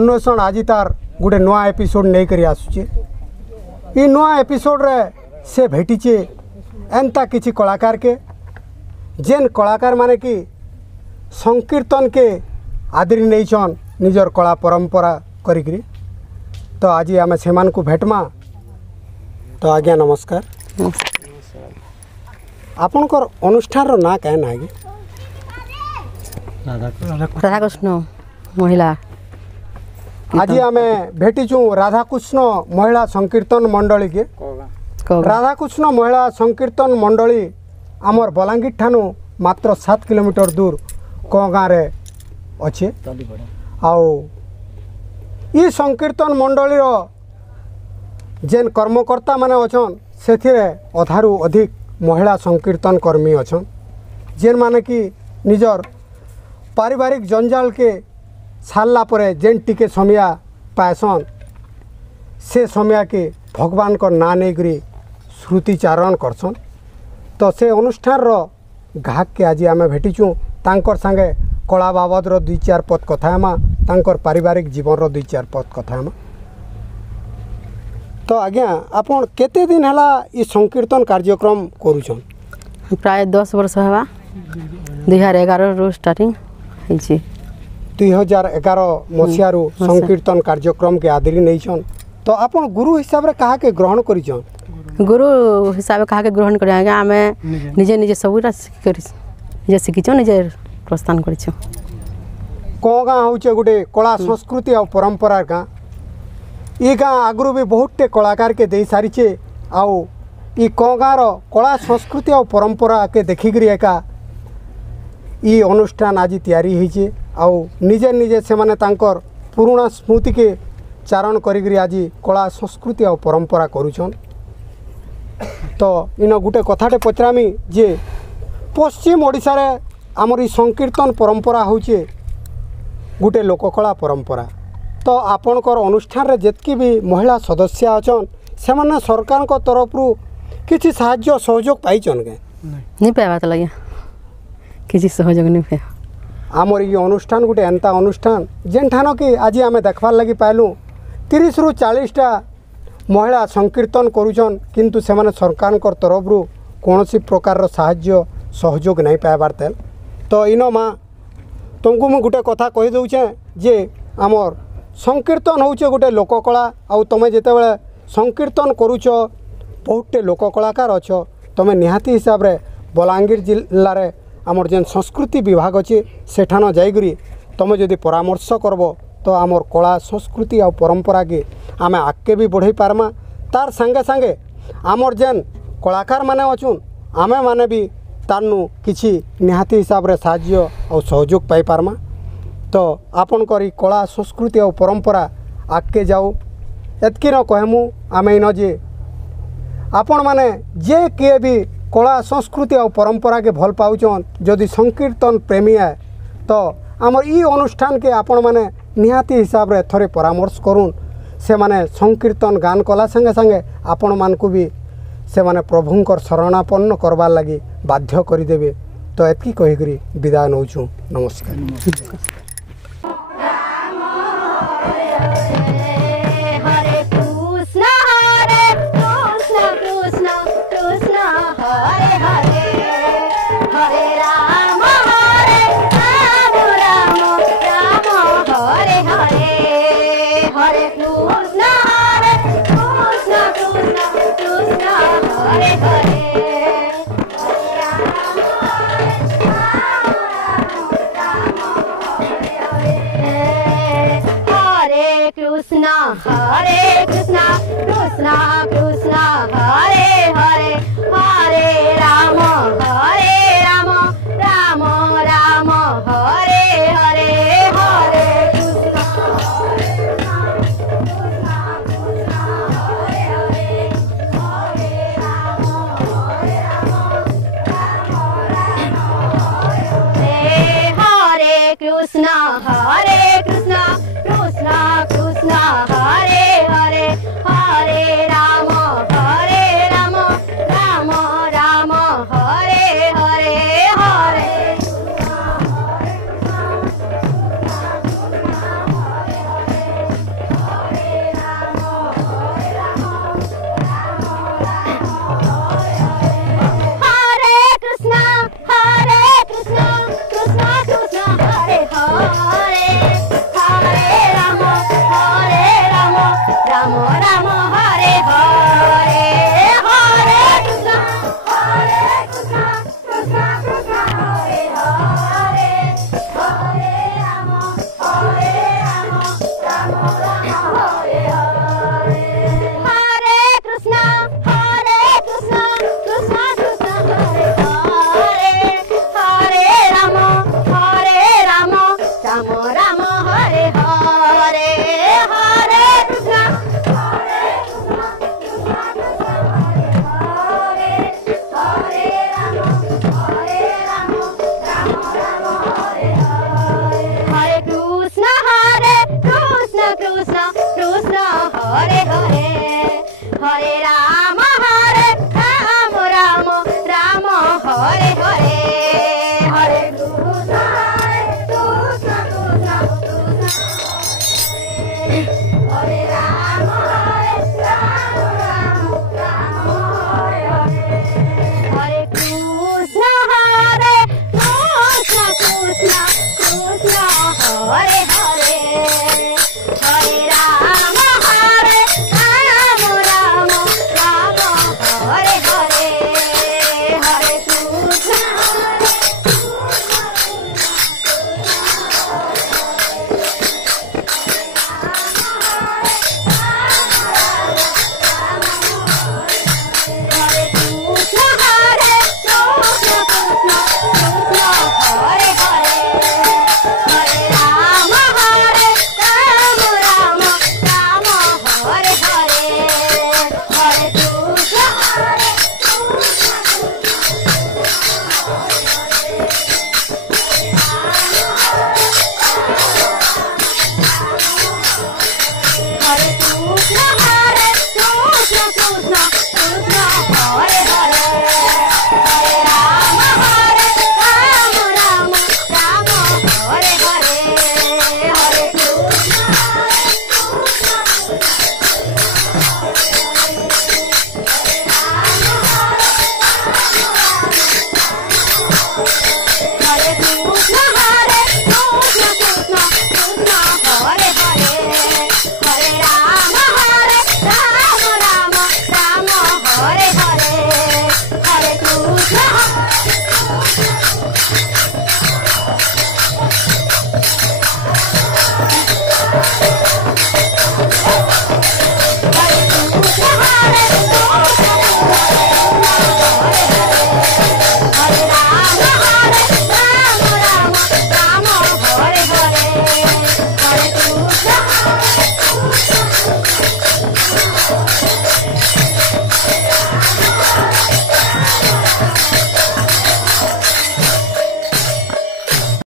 अन्वेषण आज तार गोटे नुआ एपिसोड नहीं करी आसुचे। ये नुआ एपिसोड रे से भेटीचे एंता किसी कलाकार के जेन कलाकार माने कि संकीर्तन के आदरी नहीं छन निजर कला परंपरा करी। तो आज आम से भेटमा। तो आज्ञा नमस्कार। आपनकर अनुष्ठान रो ना क्या ना राधाकृष्ण महिला। आज आम भेटीचु राधाकृष्ण महिला संकीर्तन मंडली के। राधाकृष्ण महिला संकीर्तन मंडली आमर बलांगीर ठानु मात्र 7 किलोमीटर दूर गाँव रे अच्छे। आउ ये संकीर्तन मंडली रो जेन कर्मकर्ता माने अछन सेथिरे अधारू अधिक महिला संकीर्तन कर्मी अछन जेन माने कि निजर पारिवारिक जंजाल के सारला परे जेन टिके समय पाएसन से समय के भगवान को ना नहीं करी श्रुतिचारण करसन। तो से अनुष्ठान रो घाक के आज आम भेटीचु तांकर संगे कला बाबद रो 2-4 पद कथा हेमा तांकर पारिवारिक जीवन रो 2-4 पद कथा हेमा। तो आज्ञा आपन केते दिन हला ई संकीर्तन कार्यक्रम करूछन? प्राय 10 वर्ष हवा 2011 रो स्टार्टिंग ହେଇଛି। 2011 मसीहारू संकीर्तन कार्यक्रम के आदरी नहीं छन। तो आपन गुरु हिसाब रे कहा के ग्रहण करिछन? गुरु हिसाब कहा के ग्रहण करिया आज्ञा आमे निजे निजे सबुरा करि जे सिकिछो निजे प्रस्थान करिछो। को गाँ होचे गुटे कला संस्कृति और परंपरा गाँ। ये गाँ आगु भी बहुतटे कलाकार के दे सारीचे। आउ ये को गाँर कला संस्कृति और परंपरा के देखिक एका ये अनुष्ठान आज तैयारी होइचे। आउ निजे निजे से माने तांकर पुराना स्मृति के चारण करी आज कला संस्कृति और परंपरा करूछन। तो इन गोटे कथाटे पचरामी जे पश्चिम ओडिशा रे आमर संकीर्तन परंपरा होचे गोटे लोककला परंपरा। तो आपणकर अनुष्ठान रे जेतकी भी महिला सदस्य अछन से माने सरकार को तरफ रु किछि साहाय्य सहयोग पाइछन के? नहीं पाइबा त लगे किछि सहयोग नहीं पाइ। आमर ये अनुष्ठान गोटे एंता अनुष्ठान जेन ठानो कि आज आम देखबार लगी पाइलु 30 रु 40टा महिला संकीर्तन करूछन किंतु से माने सरकार को तरफ रु कोनोसी प्रकार साहाय्य सहयोग नहीं पाइबार तेल। तो इनो माँ तुमको मुझे गोटे कथा कही दूचे जे आमर संकीर्तन होचे गोटे लोककला। आउ तुम जितेबाला संकीर्तन करूछ बहुतटे लोककलाकार अच्छ तुम निहाती हिसाब रे बलांगीर जिल्ला रे आमर जेन संस्कृति विभाग अच्छे सेठान जाइकरी तुम जदि परामर्श करब तो आमर कला संस्कृति और परंपरा के आमे आगे भी बढ़ई पारमा। तार संगे संगे आमर जेन कलाकार माने अछुन आमे माने भी तारनु किछि निहाती हिसाब रे साहाय्य और सहयोग पाई पारमा। तो आपन करी कला संस्कृति और परंपरा आगे जाऊ एतकी न कहमु आमे इन जे आपण माने जे किए भी कला संस्कृति और परंपरा के भल पाउछन जदि संकीर्तन प्रेमी है तो आमर ई अनुष्ठान के आपण माने निहाती हिसाब रे थरे परामर्श करूँ से माने संकीर्तन गान कला संगे संगे आपण मानकु भी से माने प्रभुंकर शरणापन्न करबार लगी बाध्य करदेवे। तो एतकी कहीकरी विदाय नौचु। नमस्कार। Hare Krishna, Krishna Krishna, Hare Hare, Hare Rama, Hare Rama, Rama Rama, Hare Hare, Hare Krishna, Hare Krishna, Krishna Krishna, Hare Hare, Hare Rama, Hare Rama, Hare Krishna, Hare Krishna, Krishna Krishna, Hare Hare, Hare Rama, Hare Rama, Rama Rama, Hare Hare. हरे